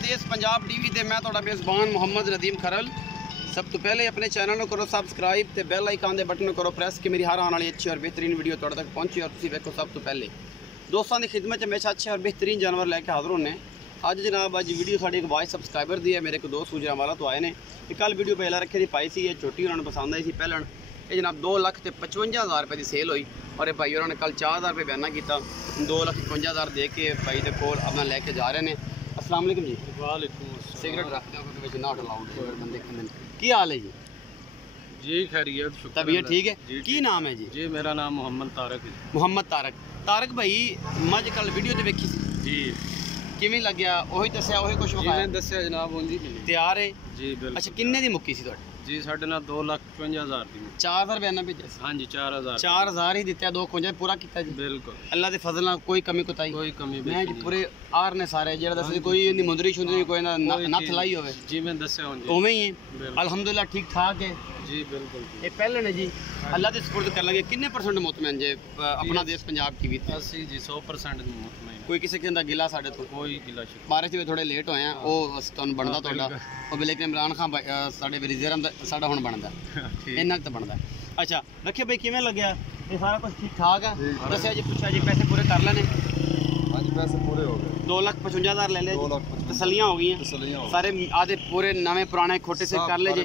देश पंजाब टीवी ते मैं तुहाडा मेज़बान मुहम्मद नदीम खरल। सब तो पहले अपने चैनल करो सबसक्राइब ते बेल आइकन दे बटन करो प्रेस कि मेरी हर आने वाली अच्छी और बेहतरीन वीडियो तुहाडे तक पहुंचे और तुसीं वेखो सब तो पहले। दोस्तों की खिदमत हमेशा अच्छे और बेहतरीन जानवर लैके हाजिर होने। अज जनाब अज वीडियो साड़ी एक वाइस सबसक्राइबर दी है, मेरे को दोस्त गुजरांवाला तो आए ने। कल वीडियो पहला रखे दी पाई सी, ये छोटी उन्होंने पसंद आई सी पहलन। ये जनाब 2,55,000 रुपये की सेल हुई और भाई उन्होंने कल 4,000 रुपये बयाना किया। 2,55,000 दे के भाई के कोल अपना लैके जा रहे हैं। अस्सलाम वालेकुम जी। वालेकुम सिगरेट रखते हो क्योंकि नॉट अलाउड बंदे खाने। की हाल है जी? जी खैरियत, तबीयत ठीक है? की नाम है जी? जी मेरा नाम मोहम्मद तारक है। मुहम्मद तारक। तारक भाई मझ कल वीडियो ते वेखी सी जी, किवें लग्या? ओही दस्या ओही कुछ विखाया? मैं दस्या जनाब उंजी मिली तैयार है जी बिल्कुल। अच्छा किन्ने दी मुक्की सी तुहाडी? जी साढ़े ना 2,55,000 दी। 4,000 बयाना भेजा सी? हाँ जी 4,000। 4,000 ही दिता, 2,55 पूरा किया जी बिल्कुल। अल्लाह के फजल नाल कोई कमी कोताही कोई कमी मैं जी पूरे आर ने सारे जेड़ा दस कोई इन्नी मुंदरी छुंदरी कोई ना नथ लाई होवे जी मैं दस्या उंजी उवें ही है अल्हम्दुलिल्लाह ठीक ठाक है जी बिल्कुल। ये पहले ने जी अल्लाह दे सुपुर्द कर लगे। किन्ने परसेंट मुतमईन जे अपना देश पंजाब टीवी ते? 80 जी 100% मुतमईन। कोई किसी के अंदर गिला साढ़े तो कोई गिला शिकवा बारिश में थोड़े लेट होए हैं वो तुहानू बनदा तुहाडा और लेकिन इमरान खान साढ़े वजीर साढ़ा हुण बनदा इन्ना तो बनदा। अच्छा रखिए भाई किवें लग्या? ये सारा कुछ ठीक ठाक है? दस्या जी पूछा जी पैसे पूरे कर लेने? हाँ जी पैसे पूरे हो गए। 2,55,000 ले ले, तसलियां हो गई हैं सारे आधे पूरे नवे पुराने खोटे से कर ले जी।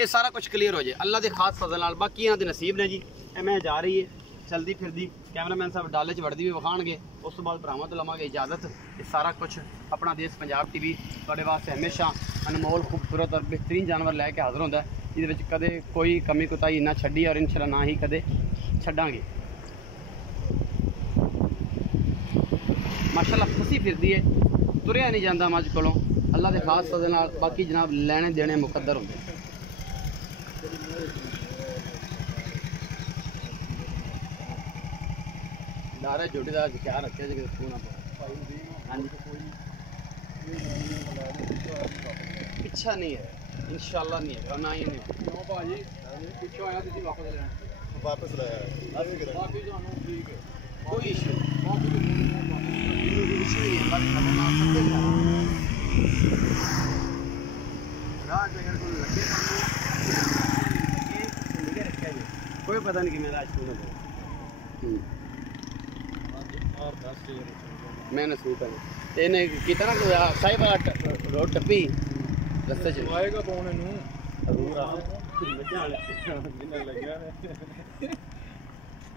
ये सारा कुछ क्लियर हो जाए अल्लाह के खास फजल नाल। बाकी इन्हां दे नसीब ने जी। मैं जा रही है चलती फिरदी कैमरामैन साहब डाले च वड़दी भी विखाणगे, उस तो बाद भरावां तो लवांगे इजाजत। ये सारा कुछ अपना देश पंजाब टीवी तुहाडे वास्ते हमेशा अनमोल खूबसूरत और बेहतरीन जानवर लैके हाजिर होंदा है, जिहदे कदे कोई कमी कोताही ना छड्डी और इंशाअल्लाह ना ही कदे छड्डांगे। माशाअल्लाह खुशी फिरदी है, तुरिया नहीं जाता मझ कोलों अल्लाह के खास फजल नाल। बाकी जनाब लैने देने मुकद्दर होंदे। दारा जोड़ीदार ख्याल रखे जी ना हाँ जी पिछा नहीं है इंशाल्लाह नहीं है ना ही नहीं क्यों भाजी पिछो आया तुसी वापस लाया कोई इशू कोई पता नहीं कि मेरा आज मैंने सूट है इन्हें कितना साहिब रोड टप्पी रस्ते च आएगा कौन इनू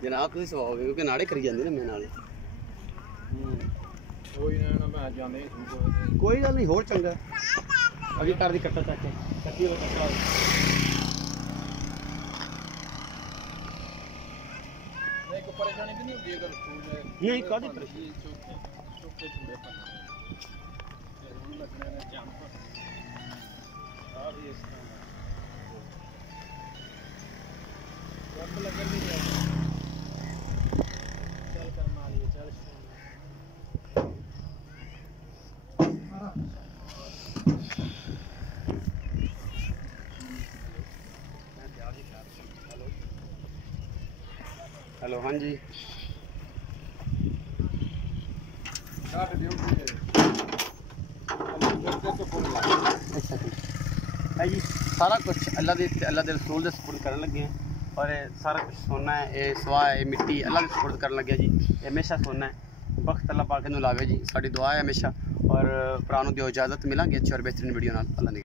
जनाब तुसीं सवाओगे क्योंकि नाड़े करी जांदे ने मेरे नाल। कोई ना मैं जाने कोई गल नहीं होर चंगा अभी कर दी कट्टा चक कट्टी हो कट्टा कोई परेशानी भी नहीं होती अगर स्कूल में नहीं कादी परेशानी चौके छुड़े लगने में जाम पर और इस रब लगन नहीं जाए चल कर मारिए चल हेलो हाँ जी अच्छा जी सारा कुछ अल्लाह दे रसूल दे सुपुर्द करन लगे हैं और सारा कुछ सोना है ये सवा है मिट्टी अल्लाह दे सुपुर्द करन लगे जी। ये हमेशा सोना है वक्त अल्लाह पाक नूं लावे जी। साडी दुआ है हमेशा और भरा नूं दिओ इजाजत। मिलांगे अच्छी और बेहतरीन वीडियो नाल। अल्लाह